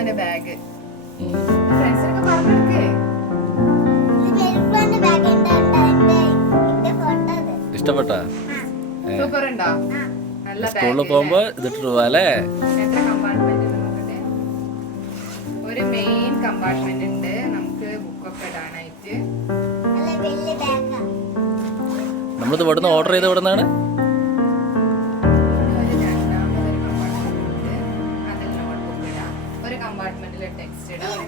മേരിക്കോന്റെ bag ഫ്രണ്ട്സിനൊക്കെ പറഞ്ഞെടുക്കേ ഇഷ്ടപ്പെട്ട? സ്കൂളിൽ പോകുമ്പോ ഇതിട്ട് പോവാല്ലേ ഒരു മെയിൻ കമ്പാർട്ട്മെന്റ് ഉണ്ട്. നമുക്ക് ബുക്കൊക്കെ ഇടാനായിട്ട്. നല്ല വലിയ ബാഗാ നമ്മളിത് ഇവിടുന്ന് ഓർഡർ ചെയ്ത് ഇവിടെ കുഞ്ഞ ടെക്സ്റ്റ് ഇടാം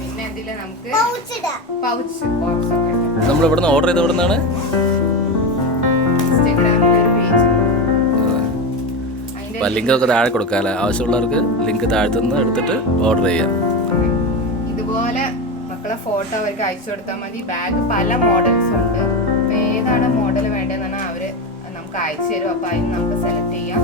പിന്നെ ഇതിൽ നമുക്ക് പൗച്ച് പൗച്ച് ബോക്സ് ഒക്കെ നമ്മൾ ഇവിടുന്ന് ഓർഡർ ചെയ്ത് ഇവിടുന്നാണ് അപ്പം ലിങ്ക് ഒക്കെ താഴെ കൊടുക്കാമല്ലേ ആവശ്യമുള്ളവർക്ക് ലിങ്ക് താഴത്തുനിന്ന് എടുത്തിട്ട് ഓർഡർ ചെയ്യാം. ഇതുപോലെ മക്കളെ ഫോട്ടോ അവർക്ക് അയച്ചു കൊടുത്താൽ മതി. ബാഗ് പല മോഡൽസ് ഉണ്ട്. ഏതാണ് മോഡൽ വേണ്ടതെന്നാണ് അവർ നമുക്ക് അയച്ചു തരും. അപ്പോൾ അതിന് നമുക്ക് സെലക്ട് ചെയ്യാം.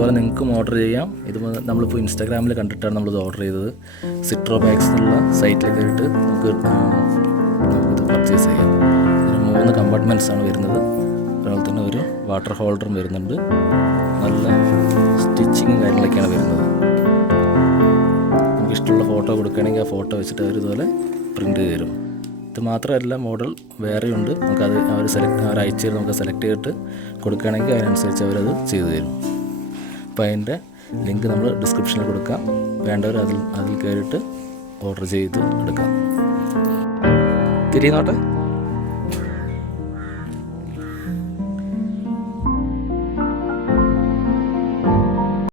ഇതുപോലെ നിങ്ങൾക്കും ഓർഡർ ചെയ്യാം. ഇത് നമ്മളിപ്പോൾ ഇൻസ്റ്റാഗ്രാമിൽ കണ്ടിട്ടാണ് നമ്മളിത് ഓർഡർ ചെയ്തത്. സിട്രോ ബാഗ്സ് എന്നുള്ള സൈറ്റിൽ കയറിയിട്ട് നമുക്ക് നമുക്കിത് പർച്ചേസ് ചെയ്യാം. ഇതിന് മൂന്ന് കമ്പാർട്ട്മെന്റ്സ് ആണ് വരുന്നത്. അതുപോലെ തന്നെ ഒരു വാട്ടർ ഹോൾഡറും വരുന്നുണ്ട്. നല്ല സ്റ്റിച്ചിങ്ങും കാര്യങ്ങളൊക്കെയാണ് വരുന്നത്. നമുക്ക് ഇഷ്ടമുള്ള ഫോട്ടോ കൊടുക്കുകയാണെങ്കിൽ ആ ഫോട്ടോ വെച്ചിട്ട് അവർ ഇതുപോലെ പ്രിന്റ് തരും. ഇത് മാത്രമല്ല മോഡൽ വേറെയുണ്ട്. നമുക്കത് അവർ സെലക്ട് അവർ അയച്ചു നമുക്ക് സെലക്ട് ചെയ്തിട്ട് കൊടുക്കുകയാണെങ്കിൽ അതിനനുസരിച്ച് അവരത് ചെയ്തു തരും. അപ്പോൾ അതിന്റെ ലിങ്ക് നമ്മൾ ഡിസ്ക്രിപ്ഷനിൽ കൊടുക്കാം. വേണ്ടവർ അതിൽ അതിൽ കയറിയിട്ട് ഓർഡർ ചെയ്ത് എടുക്കാം. തിരിയുന്നോട്ടെ?